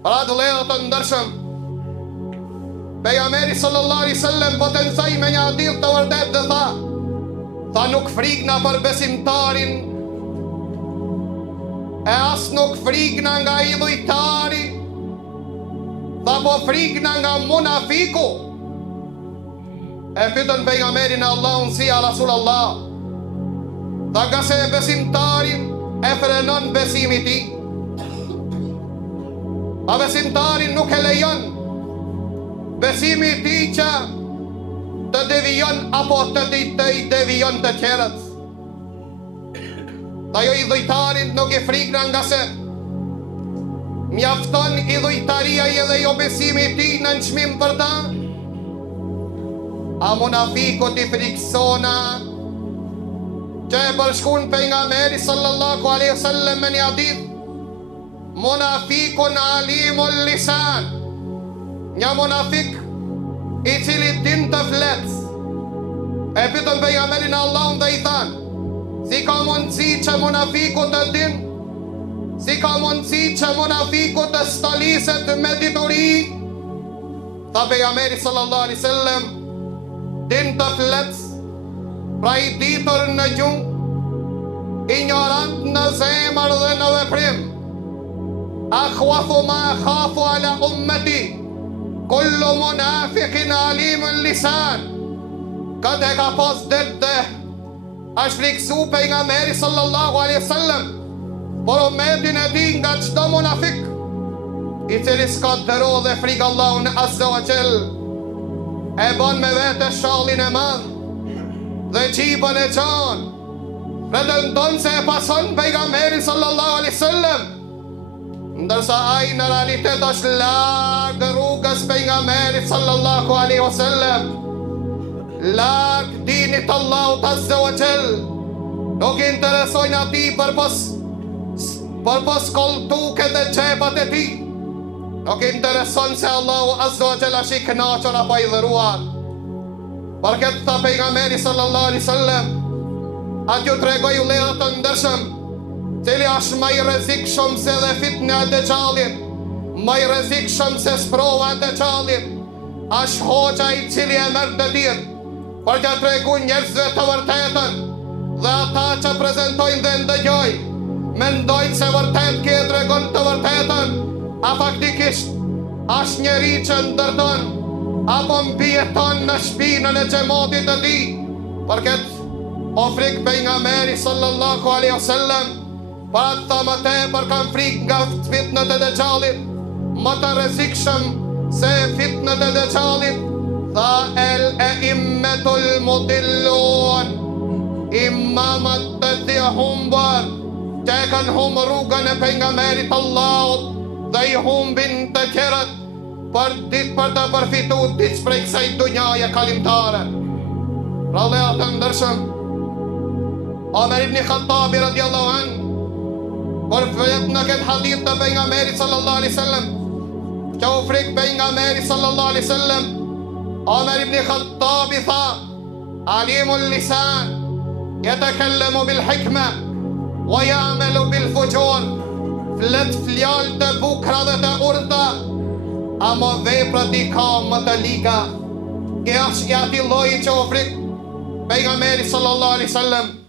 Pra të lejë të ndërshëm, pejgamberi sallallahu alaihi wasallam po të nësaj me një hadith të vërtet dhe tha nuk frikna për besimtarin, e as nuk frikna nga idhujtari, tha po frikna nga munafiku. E pyetën pejgamberin Allahun si ja Rasulullah, tha nga se besimtarin e frenon besimi ti, a besimtarin nuk e lejon besimi ti që të devijon apo të devijon të tjerët. Ta jo idhujtarin nuk i frikna nga se mjafton idhujtaria edhe jo besimi ti në nçmim për ta. A munafikut i friksona që e përshkun pejgamberi sallallahu alaihi wasallam me një hadith, munafikun alimul lisan, një munafik i cili din të flet. E pyetën pejgamberin Allahun dhe i than, si ka mundësi që munafiku të din, si ka mundësi që munafiku të staliset me dituri? Tha pejgamberi sallallahu alaihi wasallam, din të flet, pra i ditur në gjuhë, ignorant në zemër dhe në veprim. Akhwafu ma khafu ala ummeti, kullu munafikin alimun lisan. Këtë e ka pas det dhe është friksu pejgamberi sallallahu alaihi wasallam por ummetin e tij nga çdo munafik i cili s'ka dëro dhe frikë Allahun azza wa jall, e bën me vete shallin e madh dhe qipën e qanë, pretendon se e pason pejgamberin sallallahu alaihi wasallam, ndërsa ai në realitet është larg rrugës pejgamberit sallallahu alaihi wasallam, larg dinit Allahut azza wa jall. Nuk interesojnë ati për pos koltuket dhe qepat e ti. Nuk intereson se Allahu azza wa jall është i kënaqur apo i dhëruar. Për këtë tha pejgamberi sallallahu alaihi wasallam, atë ju tregoj u lera të ndërshëm, cili është më i rrezikshëm se dhe fitna e Dejjalit, më i rrezikshëm se sprova e Dejjalit, është hoxha i cili e merr dëtir për t'ia treguar njerëzve të vërtetën, dhe ata që prezentojnë dhe ndëgjojnë mendojnë se vërtet ke tregon të vërtetën, a faktikisht është njeri që ndërton apo mbijeton në shpinën e xhamatit të tij. Për këtë o frik pejgamberi sallallahu alaihi wasallam, para të tha më tepër kam frikë nga fitnët e Dejjalit, më të rrezikshëm se fitnët e Dejjalit. Tha el e immetul mudillon, imamat të t'i humbër, që e kanë humbë rrugën e pejgamberit Allahut dhe i humbin të tjerët për të përfitu diç prej kësaj dunjaje kalimtare. Pra lea të ndërshëm, Omer ibn Khattabi radiallahu anhu, kur flet në këtë hadith të pejgamberit sallallahu alaihi wasallam, që u frik pejgamberi sallallahu alaihi wasallam, Omer ibn Khattabi tha, alimul lisan, jetekellemu bil hikme, wa ya'malu bil fujur, flet fjalë të bukra dhe të urta, ama veprat i ka më të liga. Kjo është ati lloji që u frik pejgamberi sallallahu alaihi wasallam.